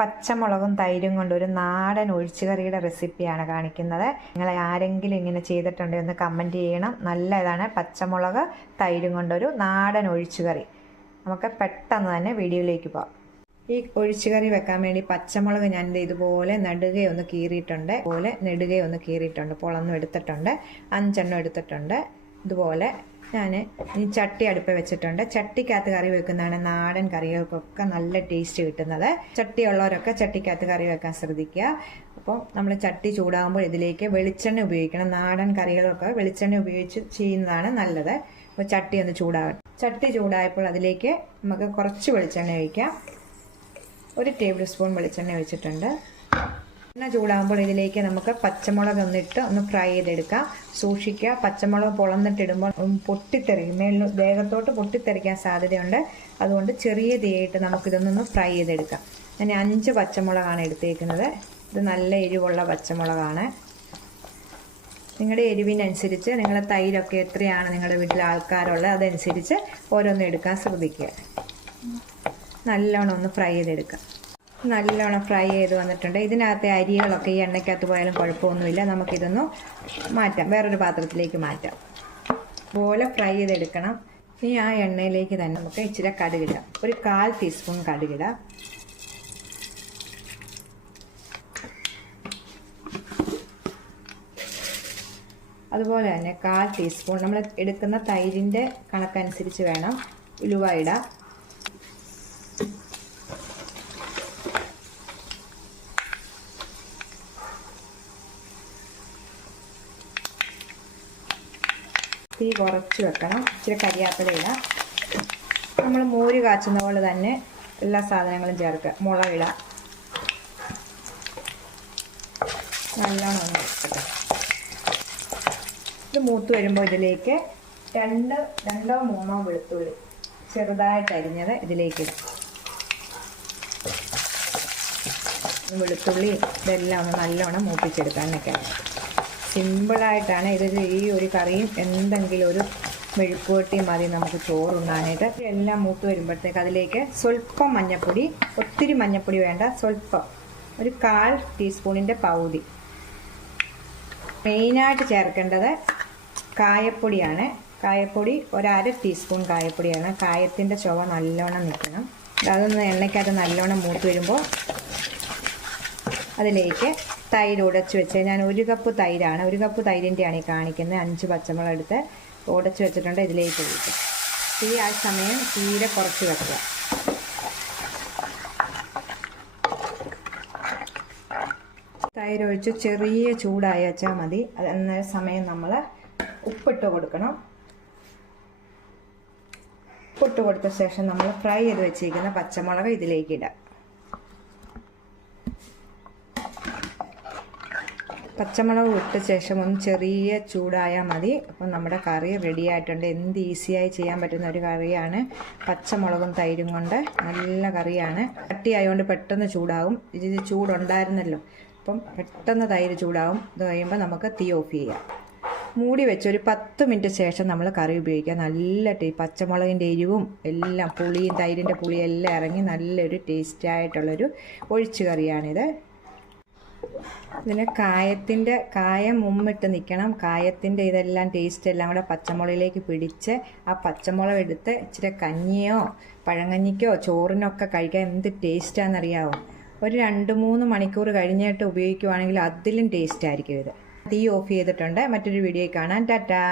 പച്ചമുളകും തൈരും കൊണ്ട് ഒരു നാടൻ ഒഴിച്ചുകറിയുടെ റെസിപ്പിയാണ് കാണിക്കുന്നത്. നിങ്ങൾ ആരെങ്കിലും ഇങ്ങനെ ചെയ്തിട്ടുണ്ടെങ്കിൽ ഒന്ന് കമന്റ് ചെയ്യണം. നല്ലതാണ് പച്ചമുളക് തൈരും കൊണ്ടൊരു നാടൻ ഒഴിച്ചുകറി. നമുക്ക് പെട്ടെന്ന് തന്നെ വീഡിയോയിലേക്ക് പോകാം ഈ ഒഴിച്ചുകറി വെക്കാൻ വേണ്ടി പച്ചമുളക് ഞാൻ ഇതുപോലെ നെടുകയൊന്ന് കീറിയിട്ടുണ്ട്. പോലെ നെടുകയൊന്ന് കീറിയിട്ടുണ്ട്. പൊളന്നും എടുത്തിട്ടുണ്ട്. അഞ്ചെണ്ണം എടുത്തിട്ടുണ്ട്. ഇതുപോലെ ഞാൻ ഈ ചട്ടി അടുപ്പ് വെച്ചിട്ടുണ്ട്. ചട്ടിക്കകത്ത് കറി വെക്കുന്നതാണ് നാടൻ കറികൾക്കൊക്കെ നല്ല ടേസ്റ്റ് കിട്ടുന്നത്. ചട്ടിയുള്ളവരൊക്കെ ചട്ടിക്കകത്ത് കറി വെക്കാൻ ശ്രദ്ധിക്കുക. അപ്പോൾ നമ്മൾ ചട്ടി ചൂടാകുമ്പോൾ ഇതിലേക്ക് വെളിച്ചെണ്ണ ഉപയോഗിക്കണം. നാടൻ കറികളൊക്കെ വെളിച്ചെണ്ണ ഉപയോഗിച്ച് ചെയ്യുന്നതാണ് നല്ലത്. അപ്പോൾ ചട്ടി ഒന്ന് ചൂടാകട്ടെ ചട്ടി ചൂടായപ്പോൾ അതിലേക്ക് നമുക്ക് കുറച്ച് വെളിച്ചെണ്ണ ഒഴിക്കാം. ഒരു ടേബിൾ സ്പൂൺ വെളിച്ചെണ്ണ ഒഴിച്ചിട്ടുണ്ട്. എണ്ണ ചൂടാകുമ്പോൾ ഇതിലേക്ക് നമുക്ക് പച്ചമുളക് ഒന്നിട്ട് ഒന്ന് ഫ്രൈ ചെയ്തെടുക്കാം. സൂക്ഷിക്കുക. പച്ചമുളക് പൊളന്നിട്ടിടുമ്പോൾ പൊട്ടിത്തെറിക്കും. മേളിൽ വേഗത്തോട്ട് പൊട്ടിത്തെറിക്കാൻ സാധ്യതയുണ്ട്. അതുകൊണ്ട് ചെറിയ തീയായിട്ട് നമുക്കിതൊന്നൊന്ന് ഫ്രൈ ചെയ്തെടുക്കാം. ഞാൻ അഞ്ച് പച്ചമുളകാണ് എടുത്തേക്കുന്നത്. ഇത് നല്ല എരിവുള്ള പച്ചമുളകാണ്. നിങ്ങളുടെ എരിവിനനുസരിച്ച് നിങ്ങളുടെ തൈരൊക്കെ എത്രയാണ് നിങ്ങളുടെ വീട്ടിലെ ആൾക്കാരുള്ളത് അതനുസരിച്ച് ഓരോന്നും എടുക്കാൻ ശ്രദ്ധിക്കുക. നല്ലോണം ഒന്ന് ഫ്രൈ ചെയ്തെടുക്കാം. നല്ലോണം ഫ്രൈ ചെയ്ത് വന്നിട്ടുണ്ട്. ഇതിനകത്തെ അരികളൊക്കെ ഈ എണ്ണയ്ക്കകത്ത് പോയാലും കുഴപ്പമൊന്നുമില്ല. നമുക്കിതൊന്ന് മാറ്റാം. വേറൊരു പാത്രത്തിലേക്ക് മാറ്റാം. പോലെ ഫ്രൈ ചെയ്തെടുക്കണം. ഇനി ആ എണ്ണയിലേക്ക് തന്നെ നമുക്ക് ഇച്ചിരി കടുകിടാം. ഒരു കാൽ ടീസ്പൂൺ കടുകിടാം. അതുപോലെ തന്നെ കാൽ ടീസ്പൂൺ. നമ്മൾ എടുക്കുന്ന തൈരിന്റെ കണക്കനുസരിച്ച് വേണം ഉലുവ ഇടാം തീ കുറച്ച് വെക്കണം. ഇച്ചിരി കരിയാപ്പില ഇടാം. നമ്മൾ മോര് കാച്ചുന്ന പോലെ തന്നെ എല്ലാ സാധനങ്ങളും ചേർക്കുക. മുളകിടാം നല്ലോണം ഇത് മൂത്ത് വരുമ്പോൾ ഇതിലേക്ക് രണ്ട് രണ്ടോ മൂന്നോ വെളുത്തുള്ളി ചെറുതായിട്ട് അരിഞ്ഞത് ഇതിലേക്ക് ഇടാം. വെളുത്തുള്ളി ഇതെല്ലാം ഒന്ന് നല്ലോണം മൂപ്പിച്ചെടുക്കാൻ എന്നൊക്കെയാണ് സിമ്പിളായിട്ടാണ് ഇത് ഈ ഒരു കറിയും എന്തെങ്കിലും ഒരു മെഴുക്കുവട്ടി മതി നമുക്ക് ചോറുണ്ണാനായിട്ട്. എല്ലാം മൂത്ത് വരുമ്പോഴത്തേക്ക് അതിലേക്ക് സ്വല്പം മഞ്ഞപ്പൊടി ഒത്തിരി മഞ്ഞപ്പൊടി വേണ്ട സ്വല്പം. ഒരു കാൽ ടീസ്പൂണിന്റെ പകുതി മെയിനായിട്ട് ചേർക്കേണ്ടത് കായപ്പൊടിയാണ്. കായപ്പൊടി ഒരര ടീസ്പൂൺ കായപ്പൊടിയാണ്. കായത്തിന്റെ ചുവ നല്ലോണം നിൽക്കണം. അതൊന്ന് എണ്ണയ്ക്കകത്ത് നല്ലോണം മൂത്ത് വരുമ്പോൾ അതിലേക്ക് തൈര് ഉടച്ചു വെച്ച് ഞാൻ ഒരു കപ്പ് തൈരാണ് ഒരു കപ്പ് തൈരിന്റെയാണ് ഈ കാണിക്കുന്നത്. അഞ്ച് പച്ചമുളക് എടുത്ത് ഉടച്ച് വെച്ചിട്ടുണ്ട് ഇതിലേക്ക് ഒഴിക്കും തീ ആ സമയം തീരെ കുറച്ച് വെക്കുക. തൈര് ഒഴിച്ച് ചെറിയ ചൂടായി വെച്ചാൽ മതി. എന്ന സമയം നമ്മൾ ഉപ്പിട്ട് കൊടുക്കണം. ഉപ്പിട്ട് കൊടുത്ത ശേഷം നമ്മൾ ഫ്രൈ ചെയ്ത് വെച്ചിരിക്കുന്ന പച്ചമുളക് ഇതിലേക്ക് ഇടാം. പച്ചമുളക് ഇട്ട ശേഷം ഒന്ന് ചെറിയ ചൂടായാൽ മതി. അപ്പം നമ്മുടെ കറി റെഡി ആയിട്ടുണ്ട്. എന്ത് ഈസിയായി ചെയ്യാൻ പറ്റുന്ന ഒരു കറിയാണ് പച്ചമുളകും തൈരും കൊണ്ട്. നല്ല കറിയാണ്. കട്ടിയായതുകൊണ്ട് പെട്ടെന്ന് ചൂടാകും. ഇത് ചൂടുണ്ടായിരുന്നല്ലോ. അപ്പം പെട്ടെന്ന് തൈര് ചൂടാകും. ഇത് കഴിയുമ്പോൾ നമുക്ക് തീ ഓഫ് ചെയ്യാം. മൂടി വെച്ച് ഒരു പത്ത് മിനിറ്റ് ശേഷം നമ്മൾ കറി ഉപയോഗിക്കുക നല്ല ടേ പച്ചമുളകിന്റെ എരിവും എല്ലാം പുളിയും തൈരിന്റെ പുളിയും എല്ലാം ഇറങ്ങി നല്ലൊരു ടേസ്റ്റായിട്ടുള്ളൊരു ഒഴിച്ചു കറിയാണിത്. ഇതിന് കായത്തിന്റെ കായം മുമ്മിട്ട് നിൽക്കണം കായത്തിന്റെ ഇതെല്ലാം ടേസ്റ്റ് എല്ലാം കൂടെ പച്ചമുളകിലേക്ക് പിടിച്ച് ആ പച്ചമുളക് എടുത്ത് ഇച്ചിരി കഞ്ഞിയോ പഴങ്കഞ്ഞിക്കോ ചോറിനൊക്കെ കഴിക്കാൻ എന്ത് ടേസ്റ്റാണെന്നറിയാവോ ഒരു രണ്ട് മൂന്ന് മണിക്കൂർ കഴിഞ്ഞിട്ട് ഉപയോഗിക്കുവാണെങ്കിൽ അതിലും ടേസ്റ്റ് ആയിരിക്കും ഇത്. തീ ഓഫ് ചെയ്തിട്ടുണ്ട്. മറ്റൊരു വീഡിയോയിൽ കാണാം. ടാറ്റാ!